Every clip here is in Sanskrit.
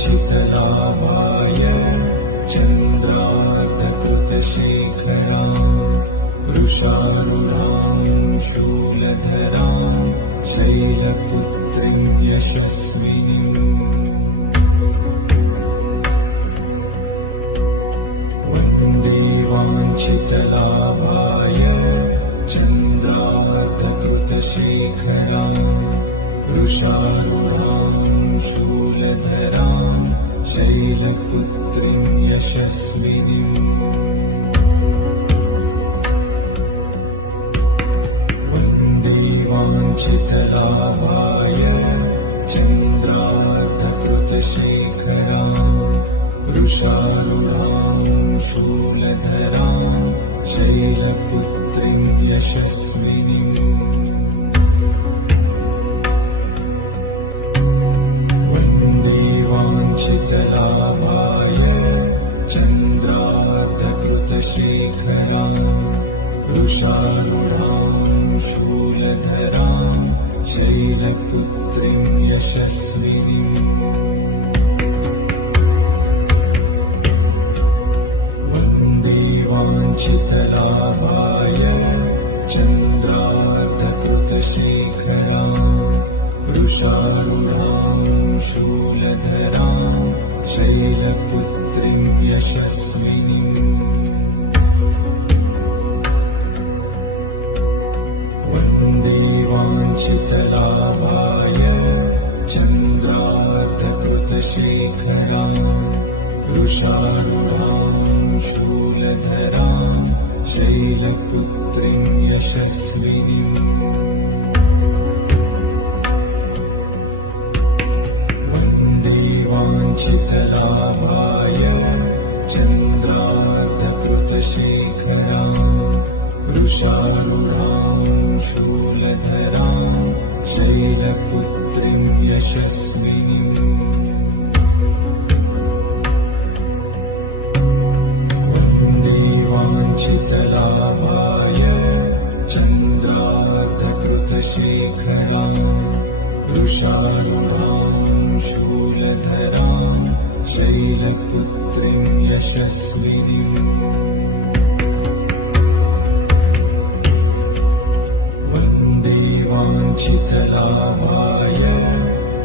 वाञ्छितलाभाय चन्द्रार्धकृतशेखरां वृषारूढां शूलधरां शैलपुत्रीं यशस्विनीं वन्दे वाञ्छितलाभाय चन्द्रार्धकृतशेखरां वृषारूढां शूलधरां शैलपुत्रीं यशस्विनीं वन्दे वाञ्छितलाभाय चन्द्रार्धकृतशेखरां वृषारूढां शूलधरां शैलपुत्रीं यशस्विनीं वाञ्छितलाभाय चन्द्रार्धकृतशेखरां वृषारूढां शूलधरां शैलपुत्रीं यशस्विनीं वन्दे वाञ्छितलाभाय चन्द्रार्धकृतशेखरां वृषारूढां शूलधरां शैलपुत्रीं यशस्विनीं वन्दे वाञ्छितलाभाय चन्द्रार्धकृतशेखरां वृषारूढां शूलधरां शैलपुत्रीं यशस्विनीं वाञ्छितलाभाय चन्द्रार्धकृतशेखरां वृषारूढां शूलधरां शैलपुत्रीं यशस्विनीं वन्दे वाञ्छितलाभाय चन्द्रार्धकृतशेखरां वृषारूढां शूलधरां शैलपुत्रीं यशस्विनीं वन्दे वाञ्छितलाभाय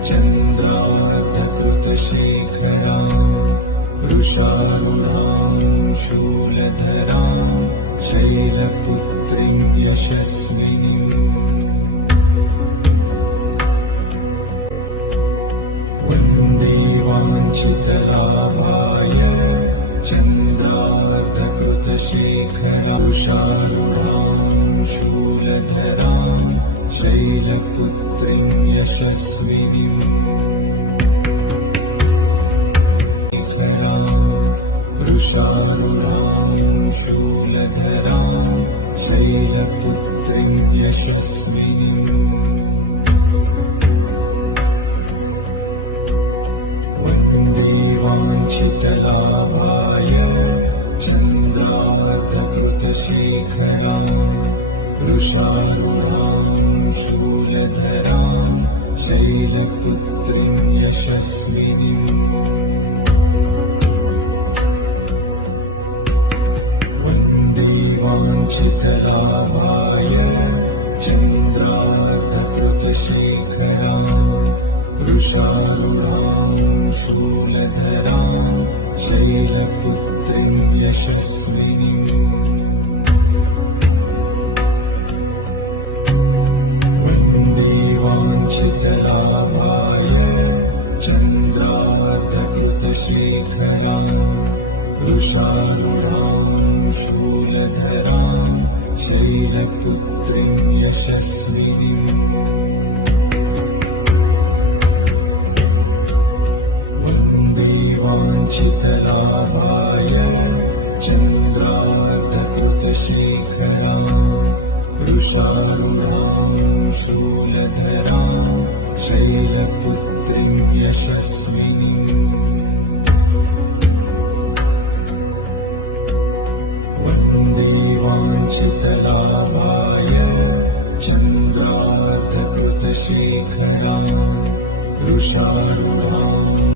चन्द्रार्धकृतशेखरां वृषारूढां शूलधरां शैलपुत्रीं यशस्विनीं वाञ्छितलाभाय चन्द्रार्धकृतशेखरां वृषारूढां शूलधरां शैलपुत्रीं यशस्विनीं वृषारूढां शूलधरां शैलपुत्रीं यशस्विनीं वाञ्छितलाभाय चन्द्रार्धकृतशेखरां वृषारूढां शूलधरां शैलपुत्रीं यशस्विनीं वन्दे वाञ्छितलाभाय चन्द्रार्धकृतशेखरां वृषारूढां शूलधरां शैलपुत्रीं यशस्विनीं वन्दे वाञ्छितलाभाय चन्द्रार्धकृतशेखरां वृषारूढां शूलधरां शैलपुत्रीं यशस्विनीं वाञ्छितलाभाय चन्द्रार्धकृतशेखरां वृषारूढां शूलधरां शैलपुत्रीं यशस्विनीं वन्दे वाञ्छितलाभाय चन्द्रार्धकृतशेखरां वृषारूढां